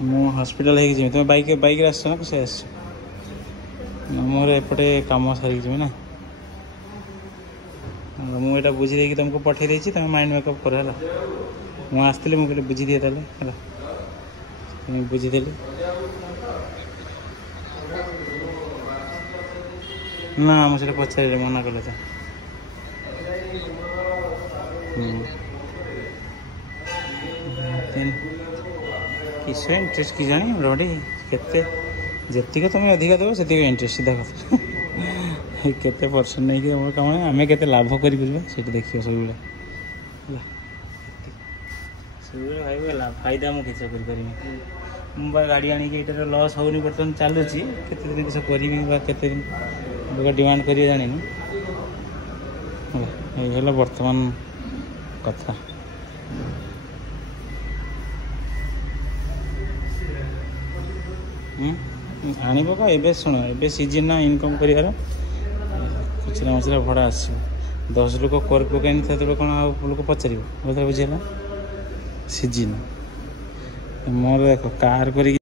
मु हॉस्पिटल है जी तुम बाइक बाइक आस ना कसे आस मोर एपटे काम सारी जी ना मुझे बुझी दे तुमको पठे देती तुम माइंड मेकअप कर मुझे आसती मुझे बुझी दिए बुझीदेली ना मुझे पचारे मना कले तो किस इंटरेस्ट की जानी रडी के तुम अधिका देव से इंटरेस्ट सीधा कथा केते परसेंट नहीं कि कम आम के लाभ कर देखिए सब भाई फायदा मुझे किसी कर गाड़ी आनिक लस होनी बर्तमान चलुची केते दिन किस करी डिमांड कर जानी ये बर्तमान कथा आने ए शुण ए सीजन ना इनकम कर खुचरा मचरा भड़ा आस 10 लोक कर पकड़ कौन लोक पचार बुझेगा सीजन मोर देख कार कर